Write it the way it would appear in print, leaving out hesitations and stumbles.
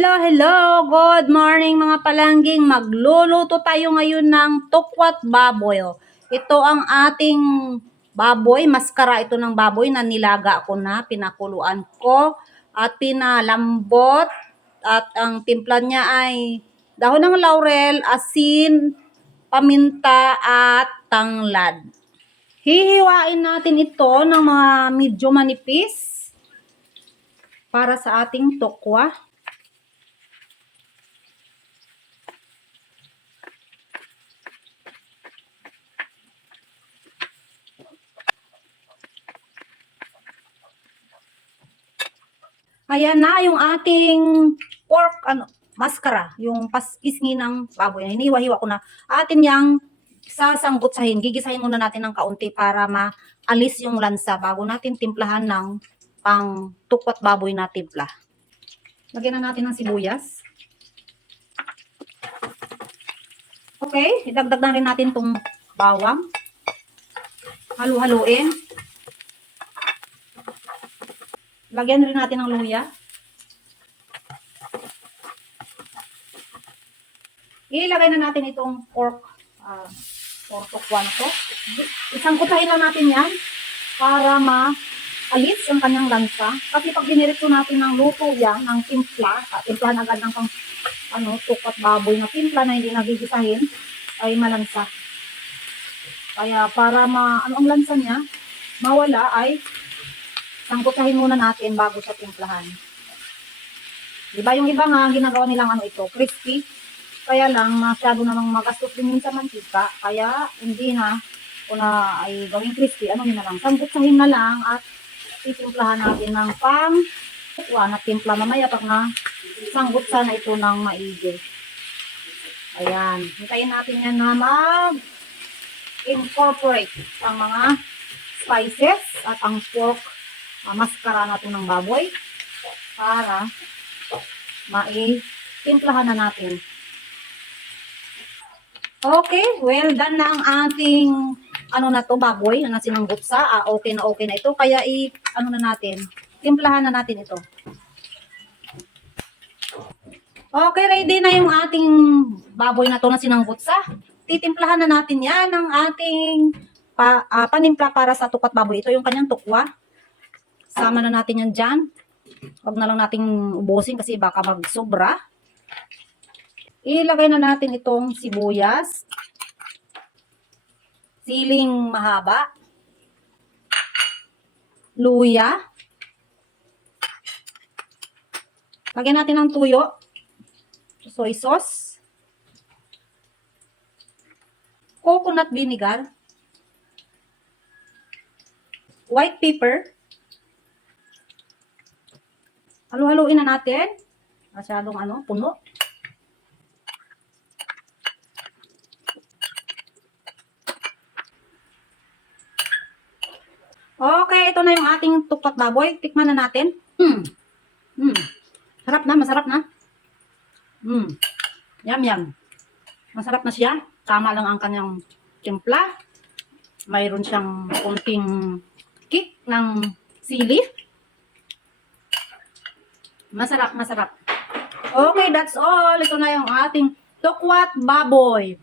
Hello! Good morning mga palangging. Magluluto tayo ngayon ng tokwat baboy. Ito ang ating baboy. Maskara ito ng baboy na nilaga ko na. Pinakuluan ko at pinalambot. At ang timpla niya ay dahon ng laurel, asin, paminta at tanglad. Hihiwain natin ito ng mga medyo manipis para sa ating tokwa. Ayan na yung ating pork, maskara, yung pisngi ng baboy. Hiniwa-hiwa ko na. Atin yang sasanggut-sahin. Gigisahin muna natin ng kaunti para maalis yung lansa bago natin timplahan ng pang tukwat baboy na timpla. Lagyan na natin ng sibuyas. Okay, idagdag na rin natin itong bawang. Halu-haluin. Lagyan rin natin ng luya. Ilagay na natin itong pork tukwa na to. Isangkutahin lang natin yan para maalis ang kanyang lansa. Kasi pag binirito natin ng luto yan, ng timpla, timplahan agad ng tukwat baboy na timpla na hindi nagigisahin, ay malansa. Kaya para ang lansa niya mawala ay sangkutahin muna natin bago sa timplahan. Diba yung iba nga ginagawa nilang ito, crispy. Kaya lang masyado namang magastos din sa mantika. Kaya hindi na kung na ay gawing crispy, na lang, sangkutahin na lang at titimplahan natin ng na timpla mamaya pag na sanggut sana ito ng maigi. Ayan, hintayin natin yan na mag-incorporate ang mga spices at ang pork maskara natin ng baboy para maitimplahan na natin. Okay, well done na ang ating baboy na sinanggut sa. Okay na ito. Kaya na natin, timplahan na natin ito. Okay, ready na yung ating baboy na to na sinanggut sa. Titimplahan na natin yan ng ating panimpla para sa tukwat baboy. Ito yung kanyang tukwa. Sama na natin yan dyan. Huwag na lang nating ubusin kasi baka magsobra. Ilagay na natin itong sibuyas. Siling mahaba. Luya. Lagyan natin ng tuyo. Soy sauce. Coconut vinegar. White pepper. Halu-haluin na natin. Masyadong puno. Okay, ito na yung ating tukwat baboy. Tikman na natin. Sarap na, masarap na. Yum. Masarap na siya. Tama lang ang kanyang timpla. Mayroon siyang konting kick ng sili. Masarap. Okay, that's all. Ito na yung ating tukwat baboy.